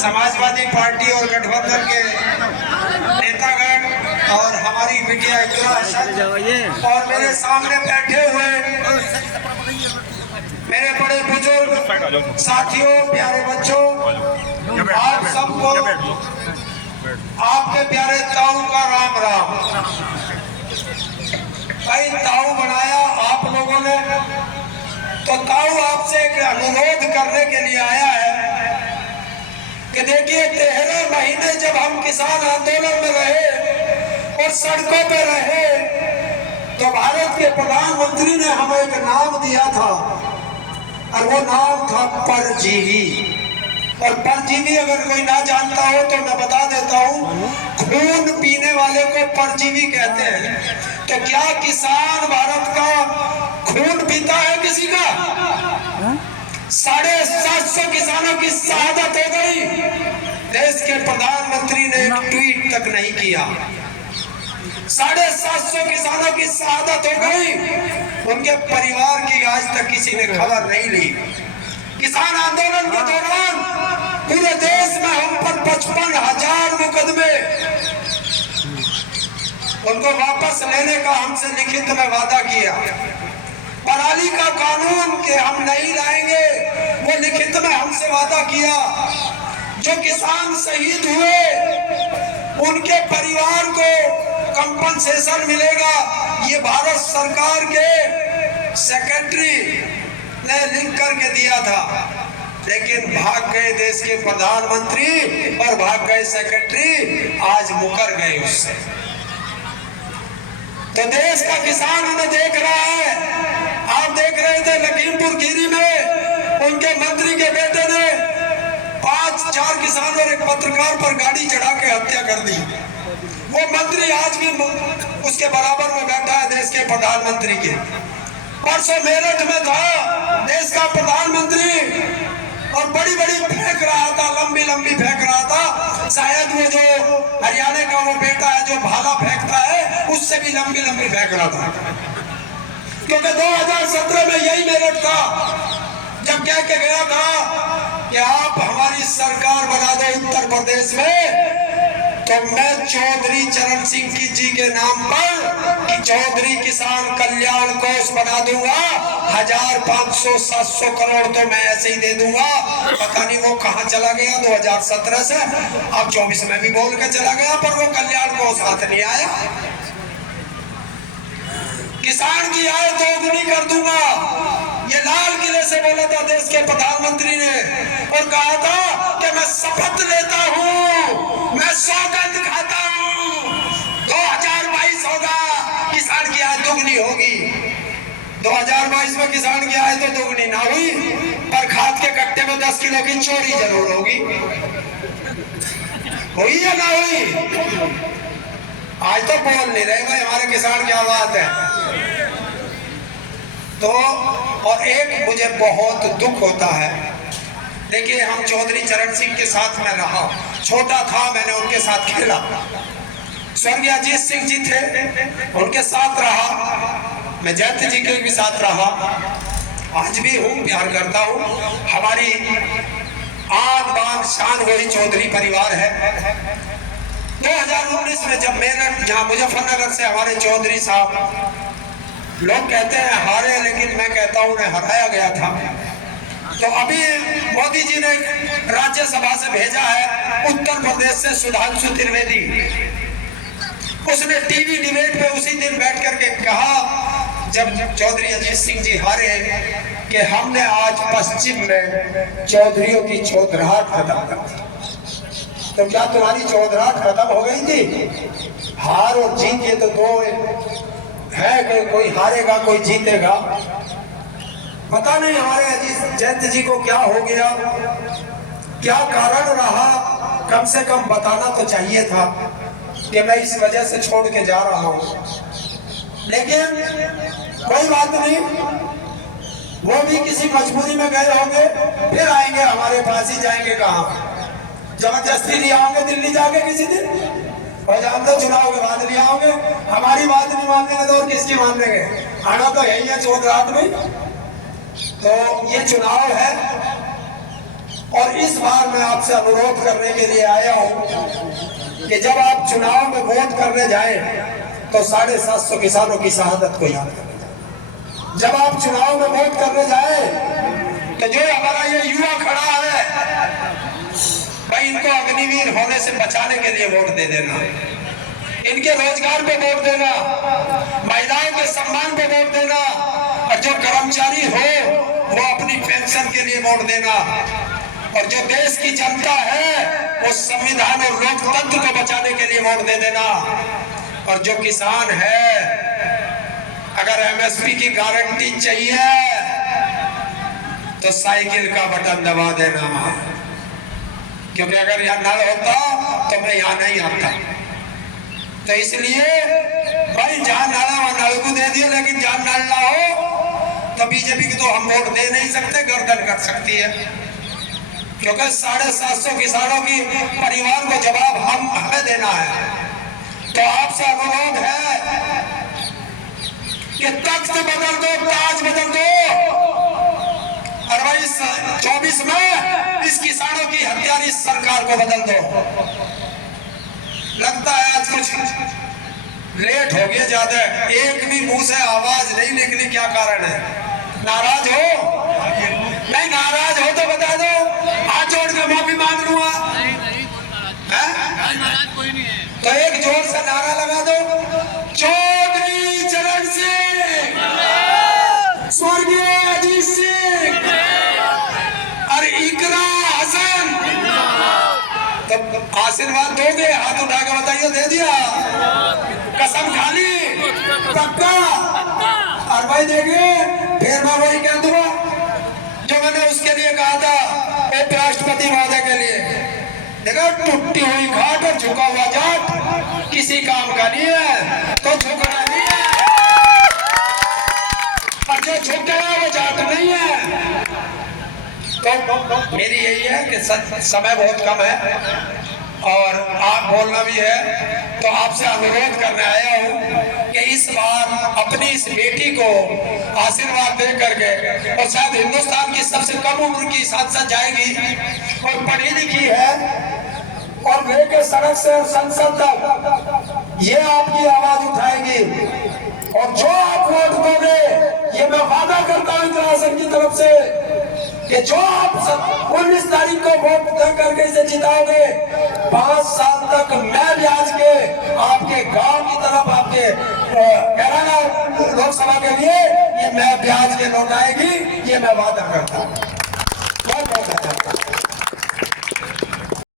Samajwadi party और गठबंधन के नेतागण और हमारी मीडिया और मेरे सामने बैठे हुए मेरे बड़े बुजुर्ग साथियों, प्यारे बच्चों, आप सबको आपके प्यारे ताऊ का राम राम। भाई ताऊ बनाया आप लोगों ने, तो ताऊ आपसे एक अनुरोध करने के लिए आया है कि देखिए 13 महीने जब हम किसान आंदोलन में रहे और सड़कों पे रहे तो भारत के प्रधानमंत्री ने हमें एक नाम दिया था और वो नाम था परजीवी। और परजीवी अगर कोई ना जानता हो तो मैं बता देता हूँ, खून पीने वाले को परजीवी कहते हैं। तो क्या किसान भारत का खून पीता है किसी का? 750 किसानों की शहादत हो गई, देश के प्रधानमंत्री ने एक ट्वीट तक नहीं किया। 750 किसानों की शहादत हो गई, उनके परिवार की आज तक किसी ने खबर नहीं ली। किसान आंदोलन के दौरान पूरे देश में हम पर 55,000 मुकदमे, उनको वापस लेने का हमसे लिखित में वादा किया। पराली का कानून के हम नहीं लाएंगे, वो लिखित में हमसे वादा किया। जो किसान शहीद हुए उनके परिवार को कंपनसेशन मिलेगा, ये भारत सरकार के सेक्रेटरी ने लिख करके दिया था। लेकिन भाग गए देश के प्रधानमंत्री और भाग गए सेक्रेटरी, आज मुकर गए उससे। तो देश का किसान उन्हें देख रहा है। आप देख रहे थे लखीमपुर खीरी में उनके मंत्री के बेटे ने 5-4 किसान और एक पत्रकार पर गाड़ी चढ़ा के हत्या कर दी। वो मंत्री आज भी उसके बराबर में बैठा है देश के प्रधानमंत्री के। परसों मेरठ में था देश का प्रधानमंत्री और बड़ी बड़ी फेंक रहा था, लंबी लंबी फेंक रहा था। शायद वो जो हरियाणा का वो बेटा है जो भाला फेंकता है, उससे भी लंबी लंबी फेंक रहा था। क्योंकि 2017 में यही मेरठ था जब कह के गया था कि आप हमारी सरकार बना दो उत्तर प्रदेश में, तो मैं चौधरी चरण सिंह जी के नाम पर कि चौधरी किसान कल्याण कोष बना दूंगा, 1500-700 करोड़ तो मैं ऐसे ही दे दूंगा। पता नहीं वो कहां चला गया 2017 से, अब 24 में भी बोल के चला गया, पर वो कल्याण कोष हाथ नहीं आया। किसान की आय दोगुनी कर दूंगा, ये लाल किले से बोला था देश के प्रधानमंत्री ने, और कहा था कि मैं शपथ लेता हूं, मैं सौगंध खाता हूं, 2022 होगा, किसान की आय दोगुनी होगी। 2022 में किसान की आय तो दोगुनी ना हुई, पर खाद के कट्टे में 10 किलो की चोरी जरूर होगी। हुई या ना हुई? आज तो बोल नहीं रहे भाई, हमारे किसान क्या बात है। तो और एक मुझे बहुत दुख होता है, देखिए हम चौधरी चरण सिंह के साथ में रहा, छोटा था मैंने उनके साथ खेला। स्वर्गीय अजीत सिंह जी थे, उनके साथ रहा, मैं जयंत जी के भी साथ रहा, आज भी हूँ, प्यार करता हूँ। हमारी आन बान शान वही चौधरी परिवार है। 2019 में जब मेरठ जहाँ मुजफ्फरनगर से हमारे चौधरी साहब, लोग कहते हैं हारे, लेकिन मैं कहता हूँ उन्हें हराया गया था। तो अभी मोदी जी ने राज्यसभा से भेजा है उत्तर प्रदेश से सुधांशु त्रिवेदी, उसने टीवी डिबेट पे उसी दिन बैठ करके कहा जब चौधरी अजीत सिंह जी हारे कि हमने आज पश्चिम में चौधरियों की चौधराहट खत्म कर दी। तो क्या तुम्हारी चौधराहट खत्म हो गई थी? हार और जीत ये तो दो है, कोई हारेगा कोई जीतेगा। पता नहीं हमारे अजीत जयंत जी को क्या हो गया, क्या कारण रहा, कम से कम बताना तो चाहिए था कि मैं इस वजह से छोड़ के जा रहा हूं। लेकिन कोई बात नहीं, वो भी किसी मजबूरी में गए होंगे, फिर आएंगे हमारे पास ही, जाएंगे कहाँ? जबरदस्ती नहीं आओगे दिल्ली जाके किसी दिन, और जानते चुनाव के बाद नहीं आओगे। हमारी बात नहीं मानेंगे तो और किसकी मान लेंगे? आना तो यही है चौधराहट में। तो ये चुनाव है और इस बार मैं आपसे अनुरोध करने के लिए आया हूं कि जब आप चुनाव में वोट करने जाएं तो 750 किसानों की शहादत को याद करें। जब आप चुनाव में वोट करने जाएं तो जो हमारा ये युवा खड़ा है भाई, इनको अग्निवीर होने से बचाने के लिए वोट दे देना, इनके रोजगार पे वोट देना, महिलाओं के सम्मान पे वोट देना, और जो कर्मचारी हो वो अपनी पेंशन के लिए वोट देना, और जो देश की जनता है वो संविधान और लोकतंत्र को बचाने के लिए वोट दे देना, और जो किसान है अगर एमएसपी की गारंटी चाहिए तो साइकिल का बटन दबा देना, क्योंकि अगर यह नल होता तो मैं यहाँ नहीं आता। तो इसलिए भाई जहां नाला वहां नल को दे दिया, लेकिन जहां नल ना हो तो बीजेपी की तो हम वोट दे नहीं सकते, गर्दन कर सकती है, क्योंकि 750 किसानों की परिवार को जवाब हमें देना है। तो आपसे अनुरोध है कि तख्त बदल दो, ताज बदल दो, और भाई 24 में इस किसानों की हत्यारी सरकार को बदल दो। लगता है आज कुछ लेट हो गया ज्यादा, एक भी मुंह से आवाज नहीं निकली, क्या कारण है? नाराज हो? नहीं नाराज हो तो बता दो, हाथ जोड़ के माफी मांग लूंगा। कोई नहीं है तो एक जोर से नारा लगा दो, चौधरी चरण सिंह, स्वर्गीय अजीत सिंह और इकरा हसन। तो आशीर्वाद दोगे? हाथ उठा के बताइए, दे दिया? कसम खा ली? पक्का? और भाई देखिए फिर मैं वही कह दूंगा जो मैंने उसके लिए कहा था, उप राष्ट्रपति महोदय के लिए। देखो, टूटी हुई घाट और झुका हुआ जाट किसी काम का नहीं है, तो झुकना नहीं है, और जो झुक गया वो जाट नहीं है। तो मेरी यही है कि समय बहुत कम है और आप बोलना भी है, तो आपसे अनुरोध करने आया हूँ कि इस बार अपनी इस बेटी को आशीर्वाद दे करके, और शायद हिंदुस्तान की सबसे कम उम्र की सांसद जाएगी और पढ़ी लिखी है, और लेके सड़क से संसद तक ये आपकी आवाज उठाएगी, और जो आप वोट दोगे ये मैं वादा करता हूँ इतरासन की तरफ से कि जो आप 19 तारीख को वोट दे करके इसे जिताओगे, 5 साल तक मैं ब्याज के आपके गांव की तरफ, आपके कैराना लोकसभा के लिए ये मैं ब्याज के लौटाएगी, ये मैं वादा करता हूँ। बहुत बहुत अच्छा।